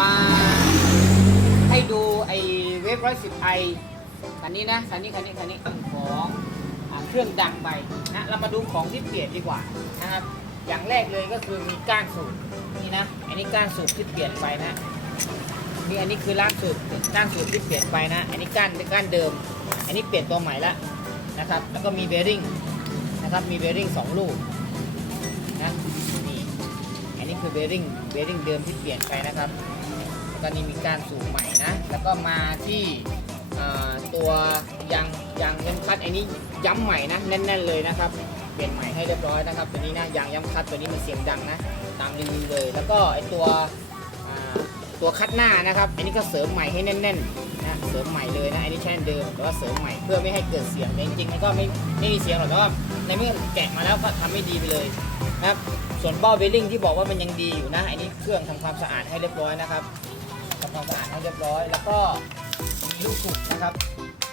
มาให้ดูไอ้เวฟร้อยสิบไอคันนี้นะคันนี้คันนี้คันนี้ของอเครื่องดังไปนะเรามาดูของที่เปลี่ยนดีกว่านะครับอย่างแรกเลยก็คือมีก้านสูบนี่นะอันนี้ก้านสูบที่เปลี่ยนไปนะนี่อันนี้คือล้างสูบก้านสูบที่เปลี่ยนไปนะ อันนี้ก้านก้านเดิม อันนี้เปลี่ยนตัวใหม่ละนะครับ แล้วก็มีเบริ่งนะครับมีเบริ่งสองลูก คือเบริ่งเบริ่งเดิมที่เปลี่ยนไปนะครับแล้วนี่มีการสูบใหม่นะ แล้วก็มาที่ตัวยางยางย้ำคัดอันนี้ย้ำใหม่นะแน่นๆเลยนะครับ เปลี่ยนใหม่ให้เรียบร้อยนะครับ ตัวนี้นะยางย้ำคัดตัวนี้มันเสียงดังนะตามรีวิวเลย แล้วก็ไอตัวตัวคัดหน้านะครับ อันนี้ก็เสริมใหม่ให้แน่นๆนะเสริมใหม่เลยนะอันนี้ใช้อันเดิมแต่ว่าเสริมใหม่เพื่อไม่ให้เกิดเสียงจริงๆมันก็ไม่ไม่มีเสียงหรอกแต่ว่าในเมื่อแกะมาแล้วก็ทำให้ดีไปเลย นะครับ ส่วนเบ้าเบลลิงที่บอกว่ามันยังดีอยู่นะ อันนี้เครื่องทำความสะอาดให้เรียบร้อยนะครับทำความสะอาดให้เรียบร้อย แล้วก็มีลูกสูบนะครับ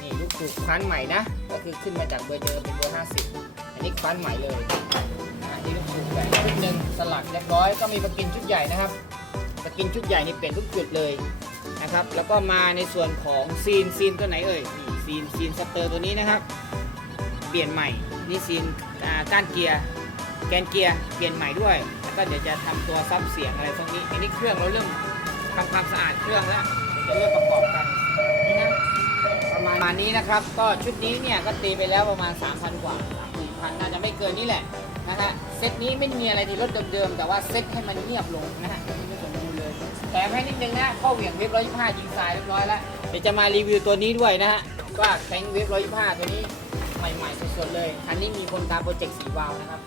นี่ลูกสูบครั้นใหม่นะ ก็คือขึ้นมาจากเบอร์เดิมเป็นเบอร์50อันนี้ครั้นใหม่เลยอ่านี่ลูกสูบแบบชุดหนึ่งสลักเรียบร้อย ก็มีสกินชุดใหญ่นะครับสกินชุดใหญ่นี่เปลี่ยนทุกจุดเลยนะครับ แล้วก็มาในส่วนของซีนซีนตัวไหนเอ่ย นี่ซีนซีนสเตอร์ตัวนี้นะครับ เปลี่ยนใหม่ นี่ซีนก้านเกียร์ แกนเกียร์เปลี่ยนใหม่ด้วย แล้วก็เดี๋ยวจะทำตัวซับเสียงอะไรพวกนี้อันนี้เครื่องเราเริ่มทำความสะอาดเครื่องแล้วเดี๋ยวจะเริ่มประกอบกันนี่นะประมาณนี้นะครับ ก็ชุดนี้เนี่ยก็ตีไปแล้วประมาณ 3,000 กว่า4,000น่าจะไม่เกินนี่แหละนะฮะเซตนี้ไม่มีอะไรที่รถเดิมๆ แต่ว่าเซตให้มันเงียบลงนะฮะไม่สมบูรณ์เลยแถมให้นิดนึงนะข้อเหวี่ยงเวฟ125ยิงทรายเรียบร้อยแล้วเดี๋ยวจะมารีวิวตัวนี้ด้วยนะฮะว่าแทงเวฟ125ตัวนี้ใหม่ๆสดๆเลยคันนี้มีคนตามโปรเจกต์สีวาวนะครับ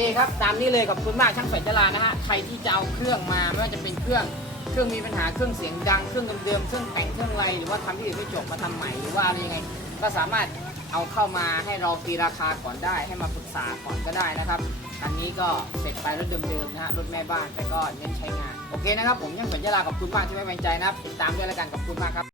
เคครับตามนี้เลยขอบคุณมากช่างสวยจรานะฮะใครที่จะเอาเครื่องมาไม่ว่าจะเป็นเครื่องเครื่องมีปัญหาเครื่องเสียงดังเครื่องเดิมๆเครื่องแต่งเครื่องอะไรหรือว่าทำที่อื่นไม่จบมาทำใหม่หรือว่าอะไรยังไง ก็สามารถเอาเข้ามาให้เราตีราคาก่อนได้ ให้มาปรึกษาก่อนก็ได้นะครับอันนี้ก็เสร็จไปรถเดิมๆนะฮะรถแม่บ้านแต่ก็เน้นใช้งานโอเคนะครับผมยังสวยจราขอบคุณมากที่ไว้วางใจนะครับติดตามด้วยแล้วกันขอบคุณมากครับ